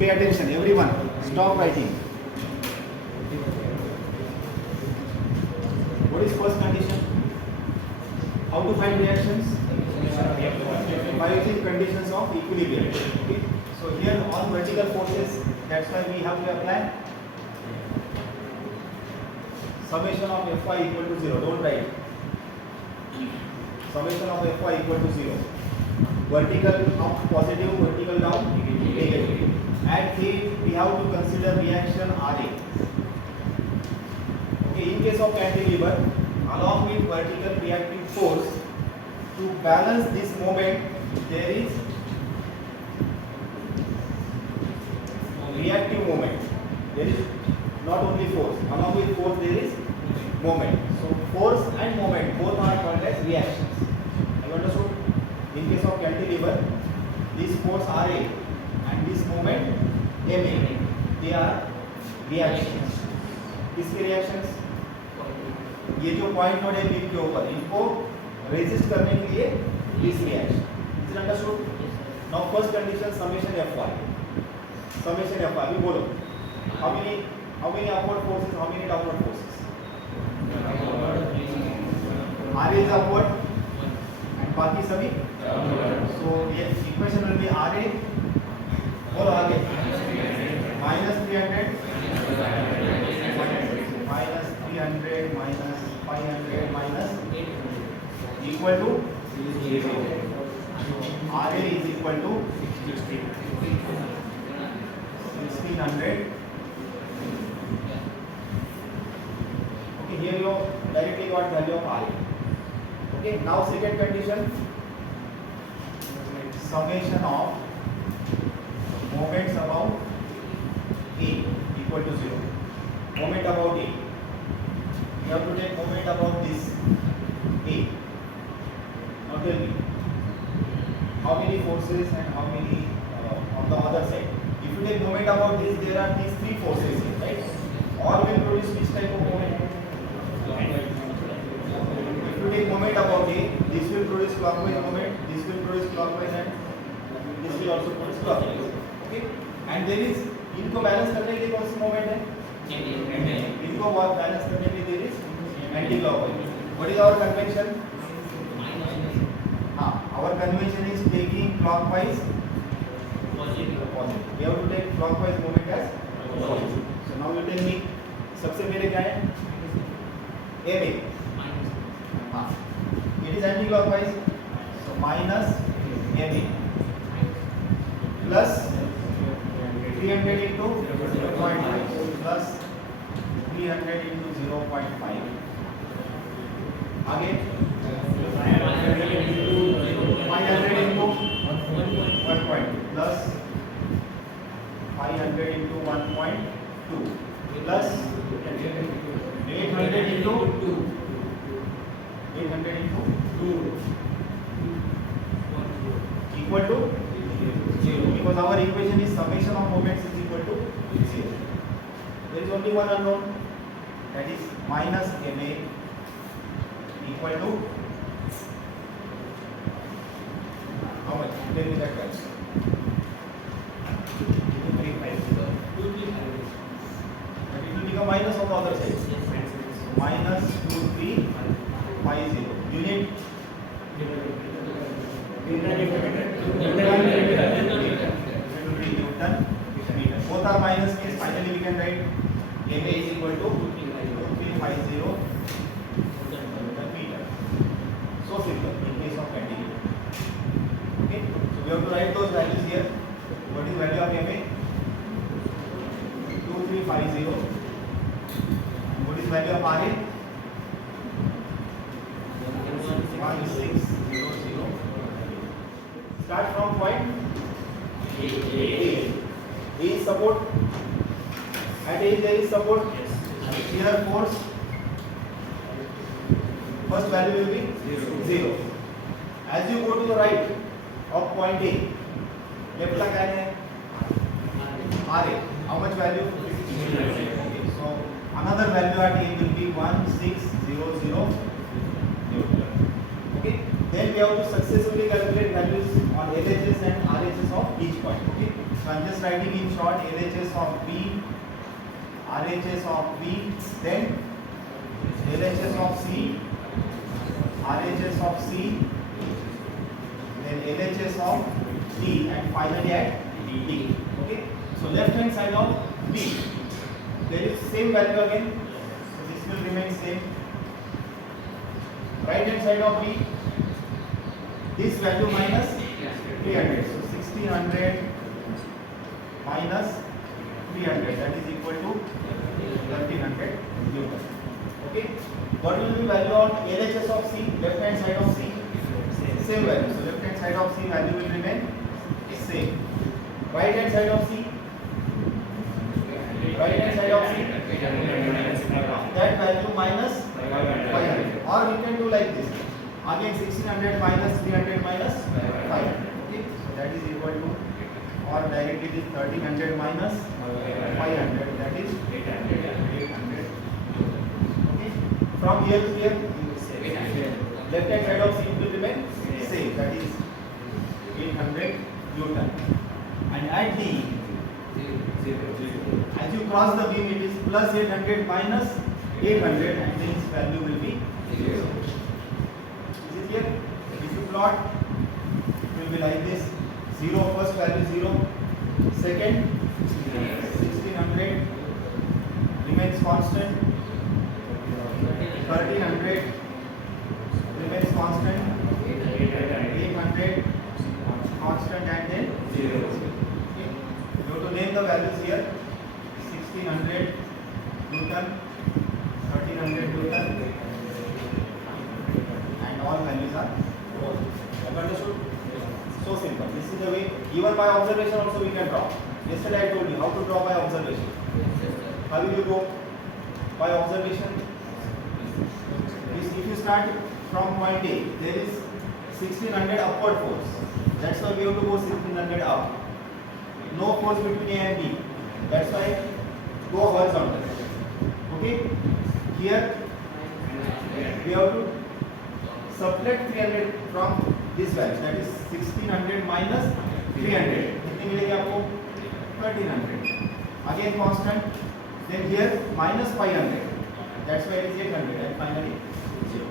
Pay attention, everyone. Stop writing. What is first condition? How to find reactions? By using conditions of equilibrium. Okay. So here on vertical forces, that's why we have to apply summation of Fy equal to 0. Don't write. Summation of Fy equal to 0. Vertical up positive, vertical down negative. At A we have to consider reaction Ra. Okay, in case of cantilever, along with vertical reactive force, to balance this moment, there is reactive moment. There is not only force. Along with force, there is moment. So force and moment both are called as reactions. Have you understood? In case of cantilever, this force Ra and this moment Ma, they are reactions. किसके reactions? ये जो point node है beam के ऊपर, इनको resist करने के लिए this reaction. Is it understood? Now first condition summation Fy. Summation Fy. अभी बोलो. How many upward forces? How many downward forces? Ra is upward and बाकी सभी so ये इक्वेशन will be Ra. बोलो आगे. -300 minus 500 minus equal to 0. Ra is equal to 1600. Okay, here you directly got value of Ra. Okay, now second condition, summation of moments about A equal to 0. Moment about A. You have to take moment about this A. Now tell me, how many forces and how many on the other side? If you take moment about this, there are these three forces here, right? All will produce which type of moment? If you take moment about A, this will produce clockwise moment, this will produce clockwise and this will also produce clockwise. Okay? And there is, इनको balance करने के लिए कौन सी moment है? इनको balance करने के लिए there is anti-clockwise. What is our convention? Our convention is taking clockwise positive. We have to take clockwise moment as positive. So now you tell me, सबसे पहले क्या है? Ma. It is anti-clockwise. So minus Ma plus 300 into 0.5 plus 300 into 0.5. Again 500 into 1 point plus 500 into 1.2 plus 800 into 2. 800 into 2 equal to 0, because our equation is summation of moments is equal to 0. There is only one unknown, that is minus Ma equal to how much? Tell me that guys. 235. But it will become minus on the other side. Minus 2350. Unit Newton meter. Both are minus case. Finally, we can write Ma is equal to 2350 Newton meter. So simple in case of cantilever. Okay, so we have to write those values here. What is value of Ma? 2350. What is value of Ra? 1600. Start from point A. A is support. At A there is support. Here force. First value will be 0. As you go to the right of point A, left la क्या है? Ra. How much value? Okay. So another value at A will be 1600 Newton. Okay. Then we have to successfully calculate values on LHS and RHS of each point. Okay. So I'm just writing in short LHS of B, RHS of B, then LHS of C, RHS of C, then LHS of D, and finally at D. Okay. So left hand side of B, there is same value again. So this will remain same. Right hand side of B, this value minus 300. So 1600 minus 300, that is equal to 1300 Newton. Okay. What will be value on LHS of C? Left hand side of C, same value. So left hand side of C value will remain same. Right hand side of C, right hand side of C, that value minus 500. Or we can do like this. Again 1600 minus 300 minus 500. Okay. So that is equal to, or directly it is 1300 minus 500, that is 800. Okay. From here to here, left hand side of C will remain same, that is 800 Newton. And at D, as you cross the beam, it is plus 800 minus 800, and then its value will be 0. Is it clear? If you plot, it will be like this: 0, first value 0, second 1600 remains constant, 1300 remains constant, 800 constant, and then 0. Okay. You have to name the values here: 1600 Newton, 1300 Newton, and all values are whole. Have you understood? So simple. This is the way. Even by observation also we can draw. Yesterday I told you how to draw by observation. How will you go? By observation. If you start from point A, there is 1600 upward force. That's why we have to go 1600 up. No force between A and B. That's why go horizontal. Okay. Here we have to subtract 300 from this value. That is 1600 minus 300. कितनी मिलेगी आपको? 1300. Again constant. Then here minus 500. That's why it is 800, and finally 0.